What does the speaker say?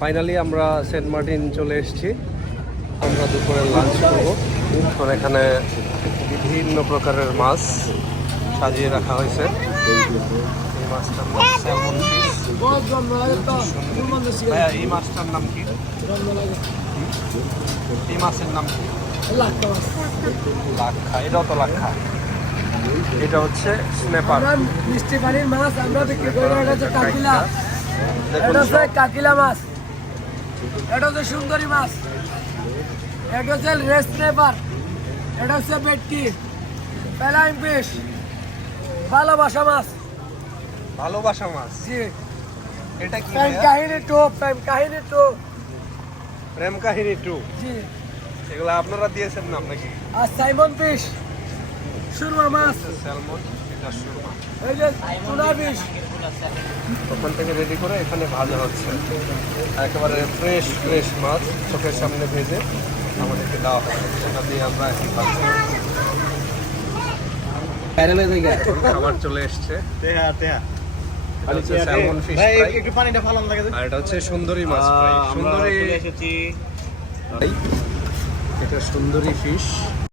Finally আমরা Saint Martin চলে এসেছি। আমরা দুপুরে লাঞ্চ করবো। তো এখানে বিভিন্ন প্রকারের মাছ সাজিয়ে রাখা হয়েছে। এই মাছটার নাম স্যালমন ফিশ। ভাইয়া, এই মাছটার নাম কি? এই মাছের নাম কি? লাক্ষা। এটাও তো লাক্ষা। এটা হচ্ছে স্ন্যাপার। মিষ্টি পানির মাছ আমরা বিক্রি করি। এটা হচ্ছে কাকিলা, এটা হচ্ছে কাকিলা মাছ, এটা হচ্ছে সুন্দরী মাছ, এটা হচ্ছে রেড স্ন্যাপার, এটা হচ্ছে ভেটকি, পেলাইন ফিশ, ভালোবাসা মাছ। ভালোবাসা মাছ। জি। এটা কি? প্রেম কাহিনী টু, প্রেম কাহিনী টু। প্রেম কাহিনী 2। জি। এগুলো আপনারা দিয়েছেন নাম নাকি? আর সাইমন ফিশ, সুরমা মাছ, স্যালমন, এটা সুরমা। এই যে টুনা ফিশ। ওখান থেকে রেডি করে এখানে ভাজা হচ্ছে। একেবারে ফ্রেশ ফ্রেশ মাছ চোখের সামনে ভেজে আমাদেরকে দেওয়া হয়। সেটা দিয়ে আমরা এখন খাচ্ছি। খাবার চলে এসছে। এটা হচ্ছে স্যালমন ফিশ ফ্রাই। আর এটা হচ্ছে সুন্দরী মাছ ফ্রাই। সুন্দরী, এটা সুন্দরী ফিশ।